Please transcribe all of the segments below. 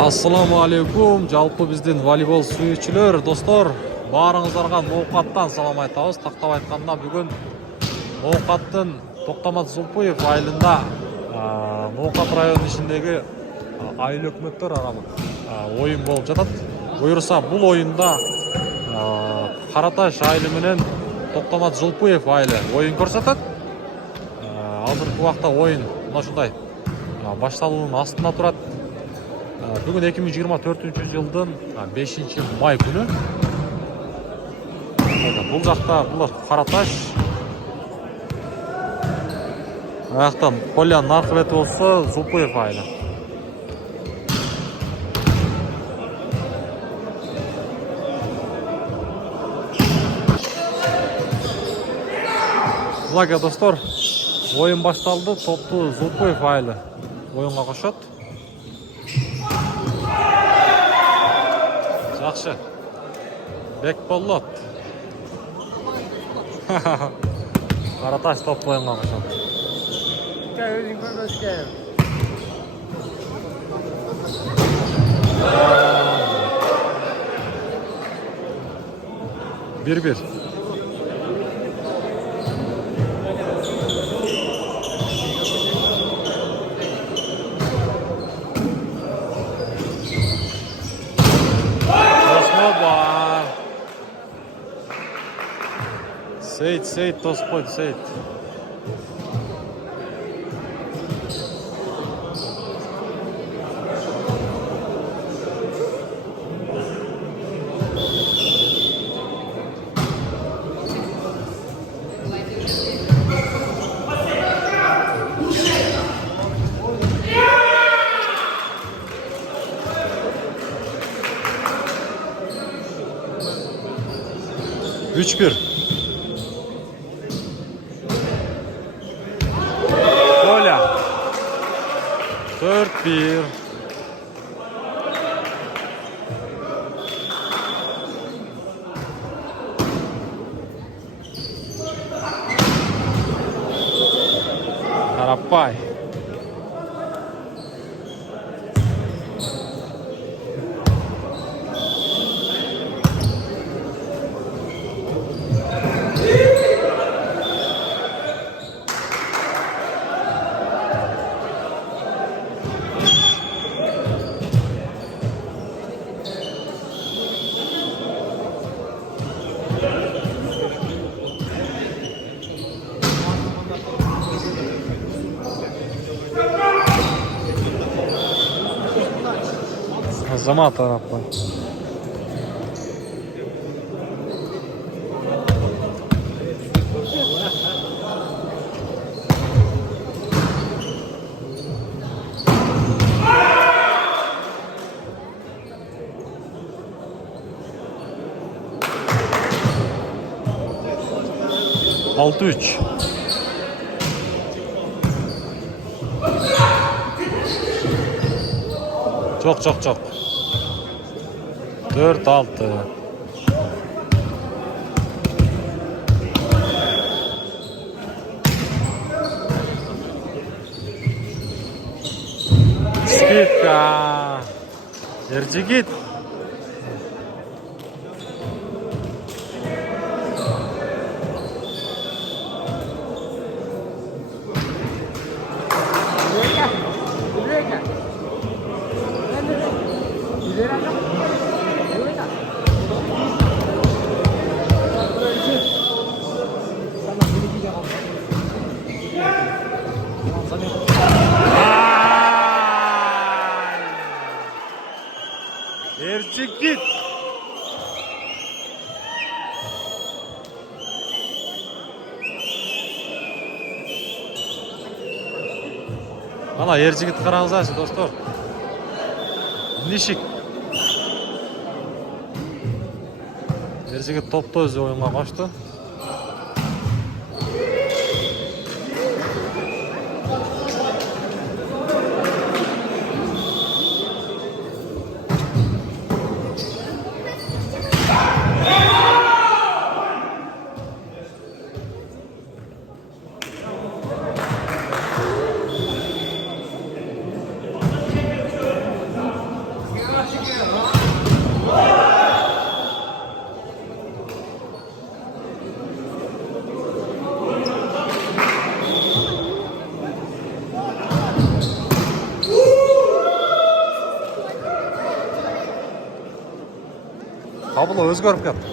Ассаламу алейкум, жалпы биздин волейбол сүйүүчүлөр, достор, баарыңыздарга Ноокаттан салам айтабыз. Тактап айтканда бүгүн Ноокаттын Токтомат Зулпуев айылында Ноокат районунун ичиндеги айыл өкмөттөр аралык оюн болуп жатат. Буюрса бул оюнда Караташ айылы менен Токтомат Зулпуев айылы оюн көрсөтөт. Азыркы убакта оюн мына ушундай башталуунун астында турат. Бүгін 2024 жылдың 5 май күні. Бұл жақта бұлар Караташ. Аяқтан Полян Нархыбет болса Зулпуев айылы. Мына достор, ойын башталды, топту Зулпуев айылы ойынға кошот. Жақшы. Бек болот. Караташ топ ойынға кошот. Bir. Seyit Tospol, Seyit. Üç bir. Pola. 4-1. Karapay. Zaman tarafı. Altı üç. Çok. 4-6. Skipka. Ercigit. Ercigit. Ana Ercigit qarаңыздарчы, достор. Нишик. Ercigit топто өзү оюнга кошто. Табылы өзгөрүп кетти.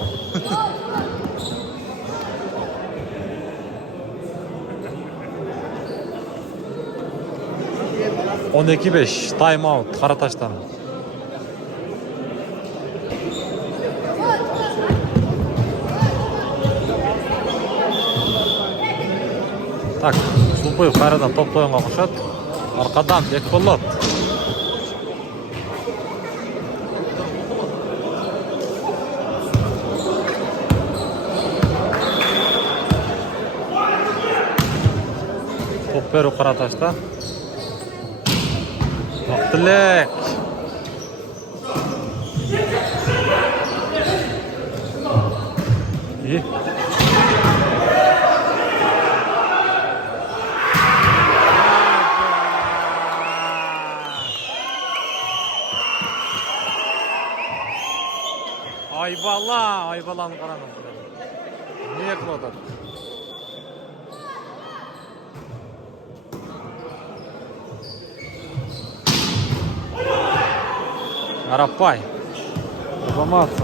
12-5 тайм-аут Караташтан. Так, Сулпуев кайрадан топты оюнга кошот. Аркадан Бекболот. Топ берүү Караташта. Актылек. И Айбаланы караңыз. Не кылып атат? Арапай. Поматься.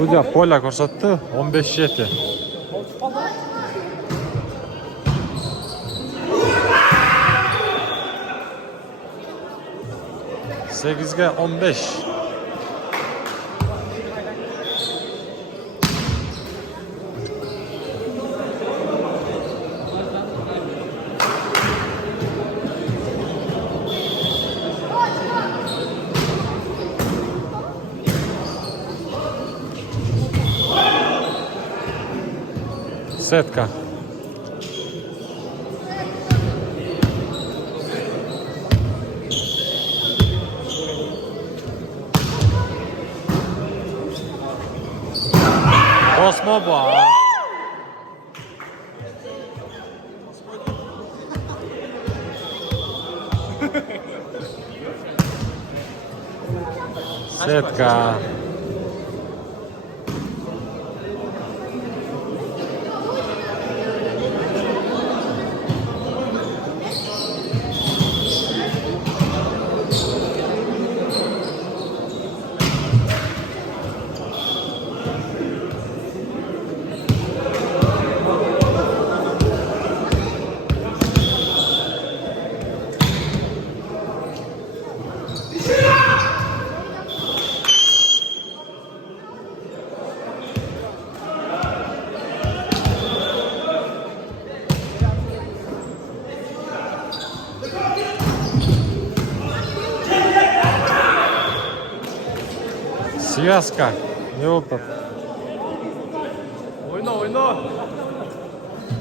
Судья поля көрсөттү 15-7. Сегизге 15. Сетка. Космоба. Сетка. Связка. Не опыт. Ойна.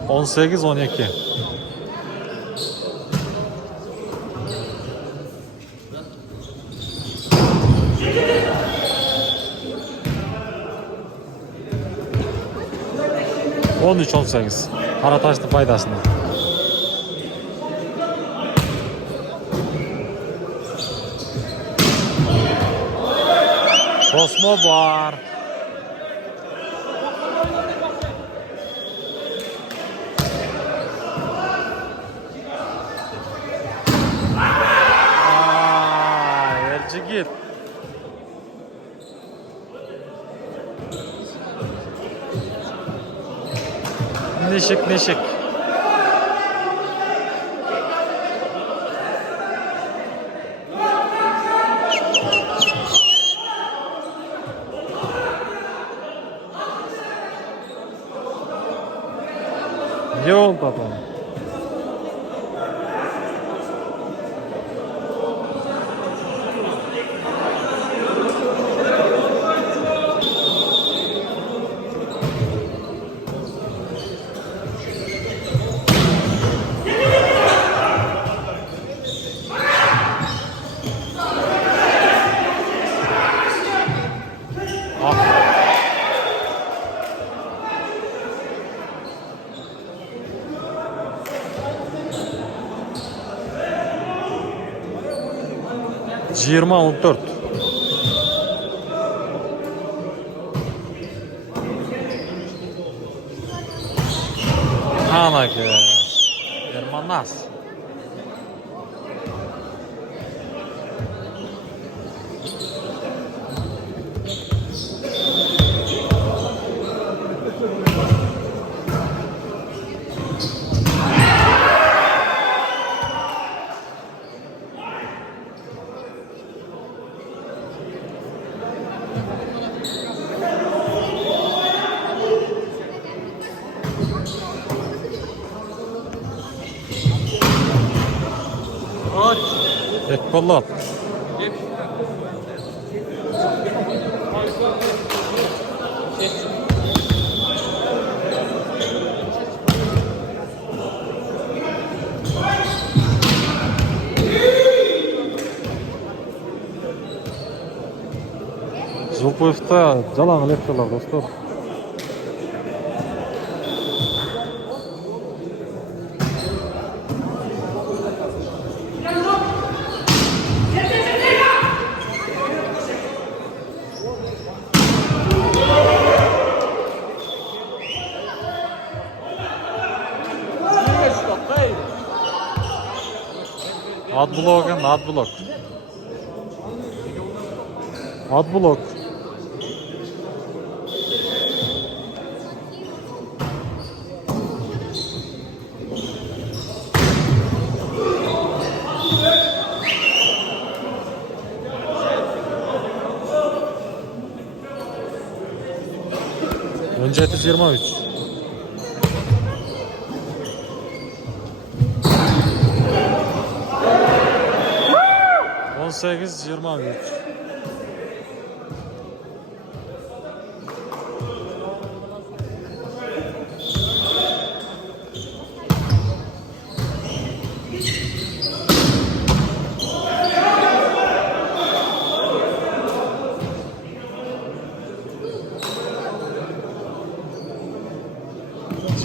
18-12. Он 13-18. Караташтын пайдасына. Космо бар. Элжигит. Нешик. Где он потом? 20-14. Anaki. Ermanas. Ekbolot. Zulpoyev'da жалаң лекциялар, достор. Adblok. Adblok. Önce 23. On 8-23.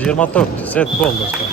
Yirmi set gol dostlar.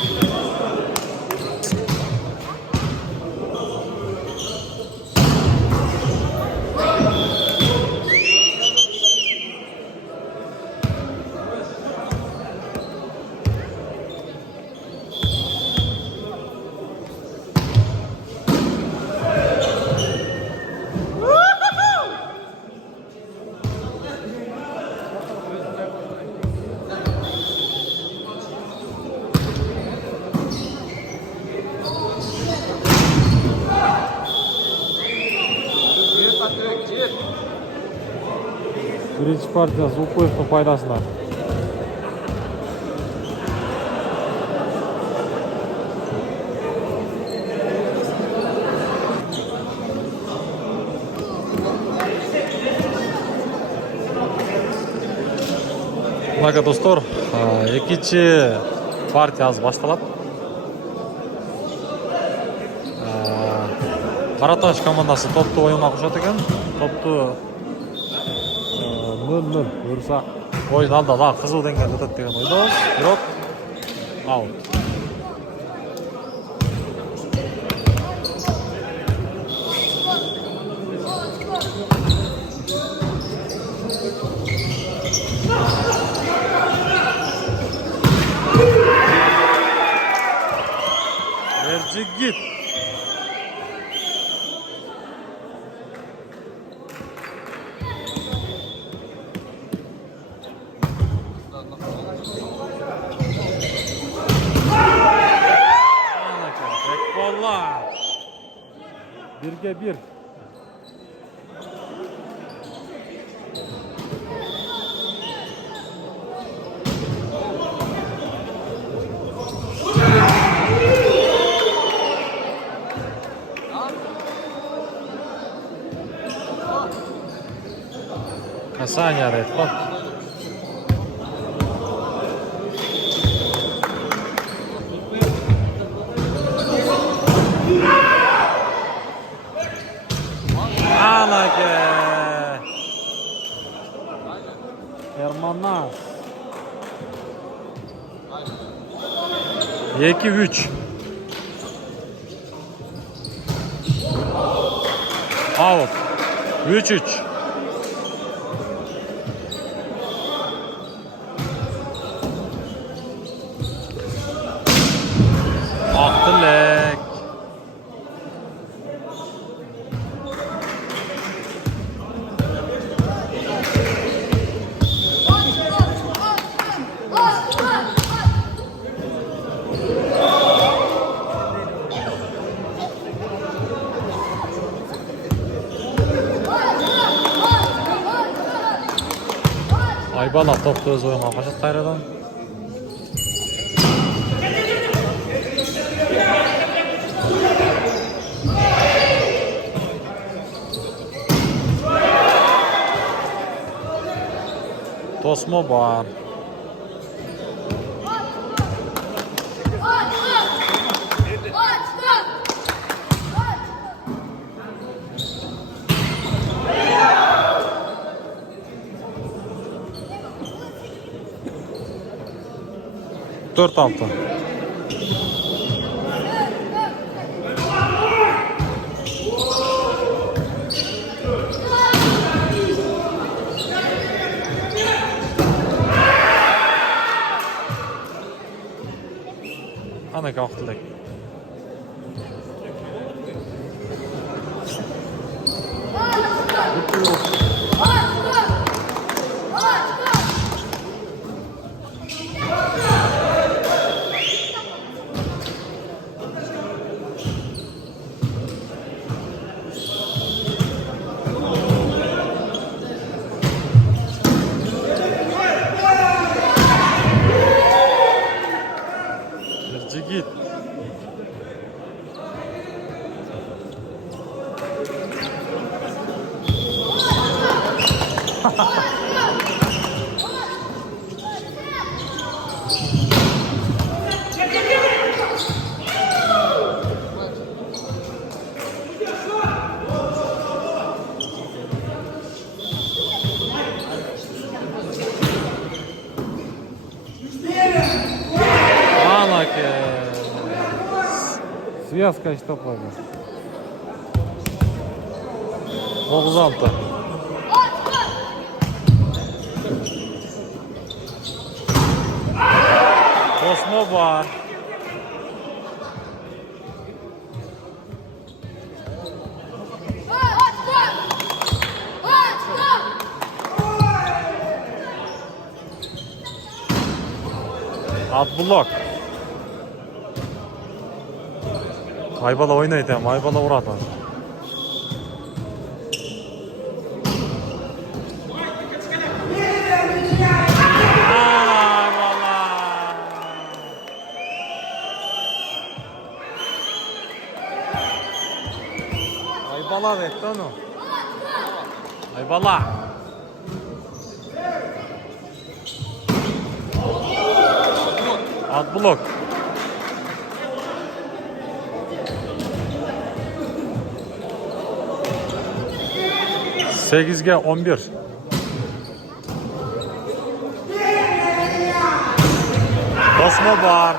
Birinci partiya Zulpoyev'in faydasına. Мына достор, экинчи партия азыр башталат. Караташ командасы топту оюнга кошот экен. Топту 0-0 буюрса ойын алда дагы кызыл деңгээлде өтөт деген ойдобуз. Бирок аут. Erjigit. Birge bir. Касание red hot. Ermanas. 2-3. Out. 3-3. Aktılek. Aybala toptu öz oyuna kaçat kayradan. Tosmo var. Dört altı. Ana kalktı. Git. Связка işte topladı. 9-6. Osmo var. At blok. Aybala oynaydı ama Aybala vuradı. Aybala verdi onu. Aybala. At blok. Sekizge 11. Basma var.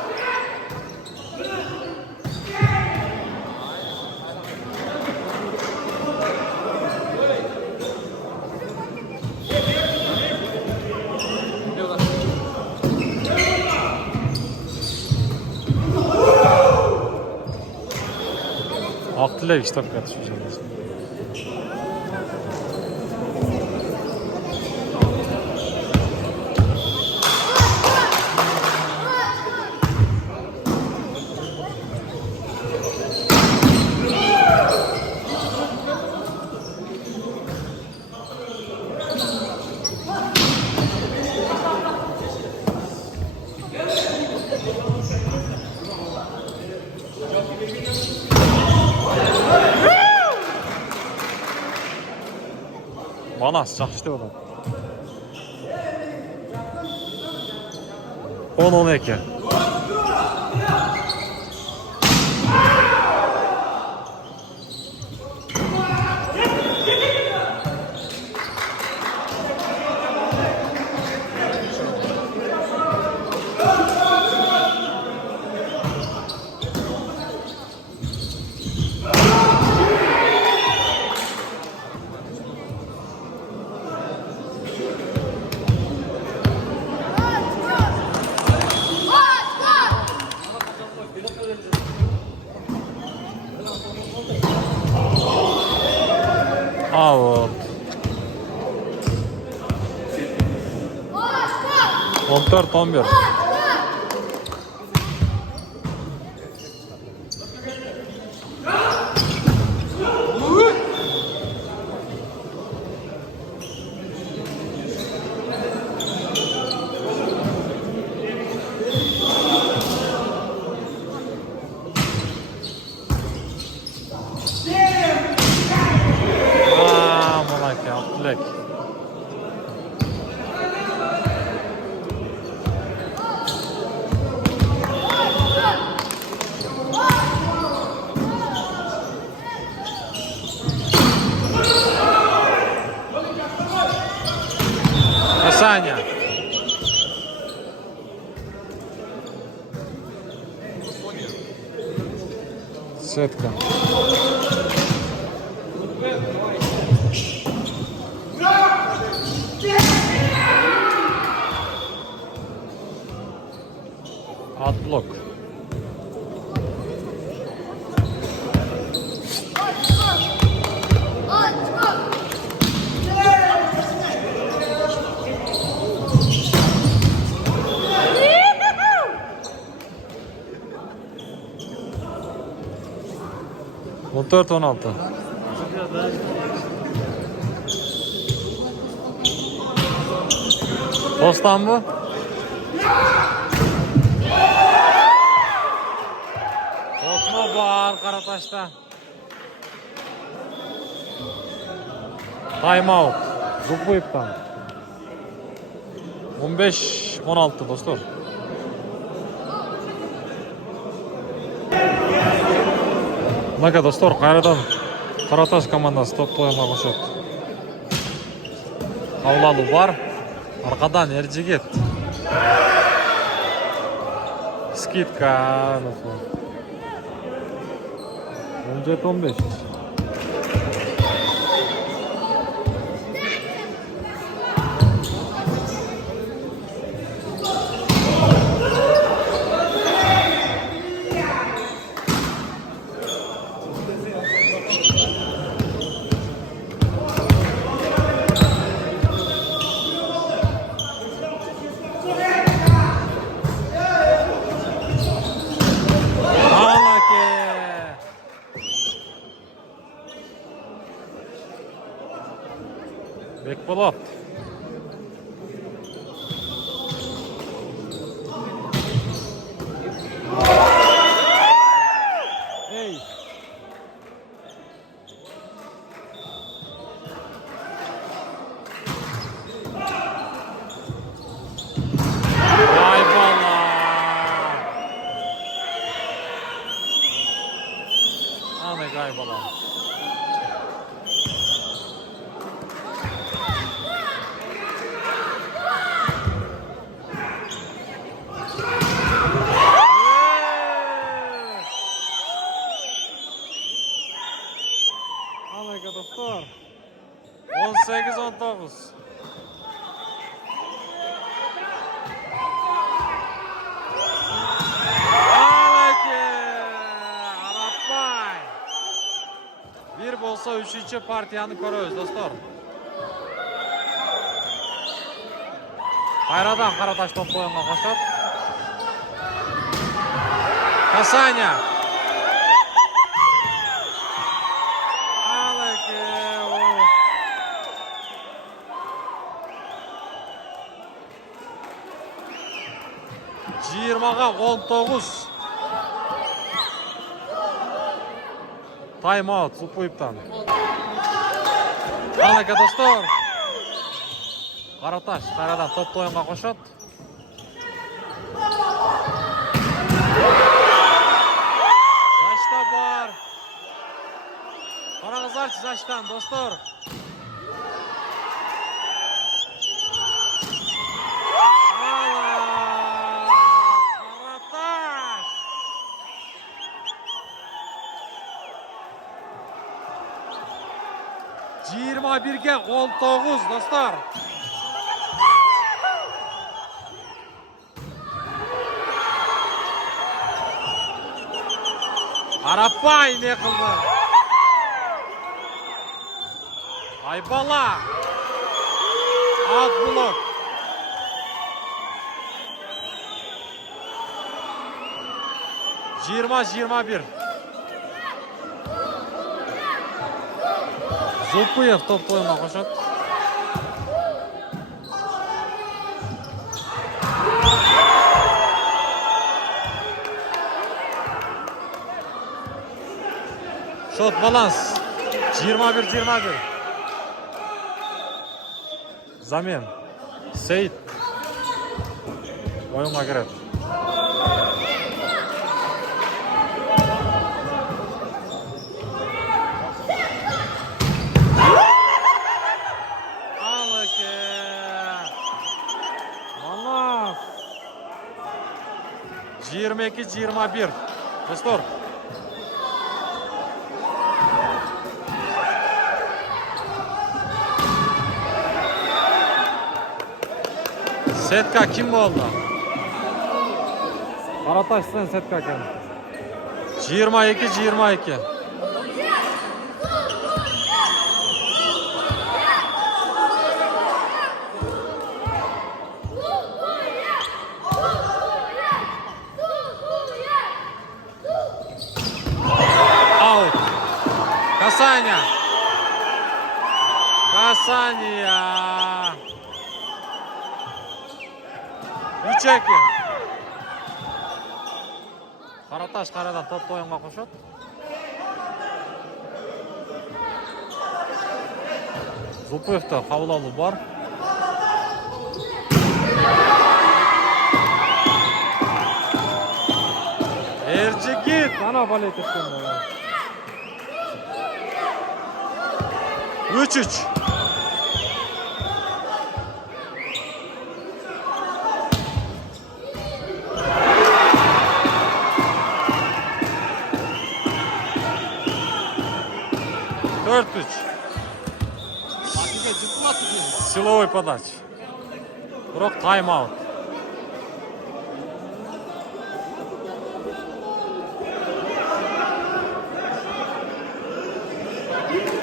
Aktilek işte katışmış. Manas çaxışdı o da. 10-12. 14-11. Malaki, Abdülek. Hasan'ya. Setka. Hot block. On 14-16. Tostan bu. Tosma var Karataş'ta. Time out. Zubuyip'tan. 15-16 dostlar. Maka dostlar, qayradan Karataş komandasi top to'yga qo'shadi. Avlalu var. Arkadan Erciyes. Skidka. 17-15. Bekpolat. Hey. Vay bala. Ana gay bala. Dostlar 18-19. Arapay. Bir bolsa 3-cü partiyani ko'ramiz dostlar. Qayradan Karataş top qo'yinga qo'shib. Hasan'ya. 20'ga 19. Time out Zubuyip'tan. Aka dostlar. Karataş qayradan top to'yinga qo'shadi. Zaşta var. Qarag'izlarchi Zaştan dostlar. Yirmi birge 19 dostlar. Arapay ne kıldı? Aybala. Out blok. 20-21. Зулпуев топты ойынға қошады. Шот баланс. 21-21. Замен. Сейт. Ойынға кіреді. Манас. 22-21. Достор. Сетка ким болды? Қараташтан сетка екен. 22-22. Аут. Касание. Касание. Үчеки. Қараташ қарадан топты ойынға қошады. Зулпуевті қабыл алу бар. Эржигит. Ана балет еткен. 3-3. Силовой подач. Бирок тайм-аут.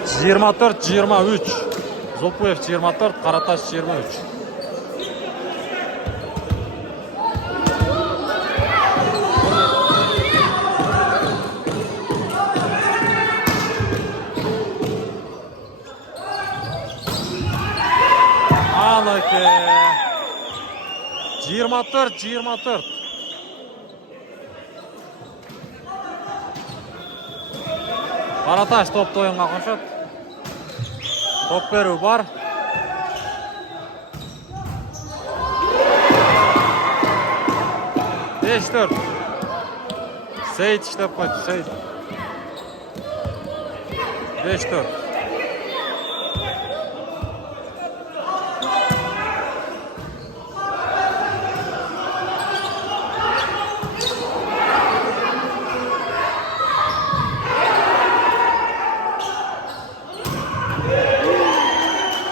Жиырма төрт, 23. Зулпуев 24, Қараташ 23. Алаке. 24-24. Қараташ топты ойынға қошады. Топ беру бар. Бештөр. Сейт іштеп қойды. Сейт. Бештөр.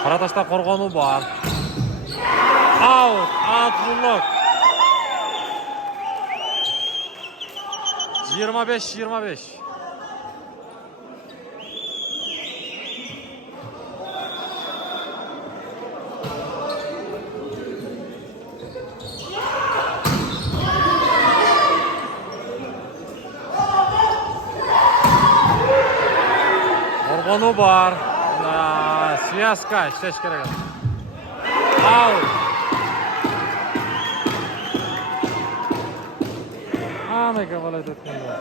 Қараташта қорғану бар. Аут, Абдуллок. 25-25. Қорғану бар. Связка, іштеш керек. Аут. Анайка балайт өткенде.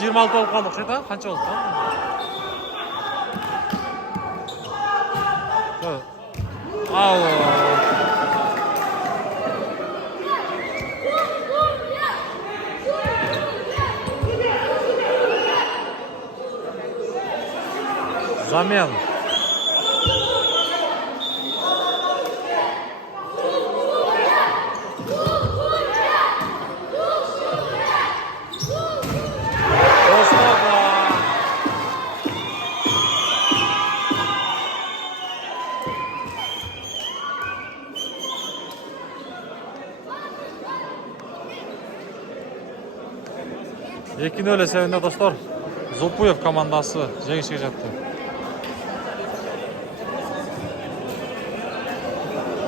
Жиырма алты болып қалдық шета, қанша болды? Ау. Замен. 2-0 есебінде достар Зулпуев командасы жеңіске жетті.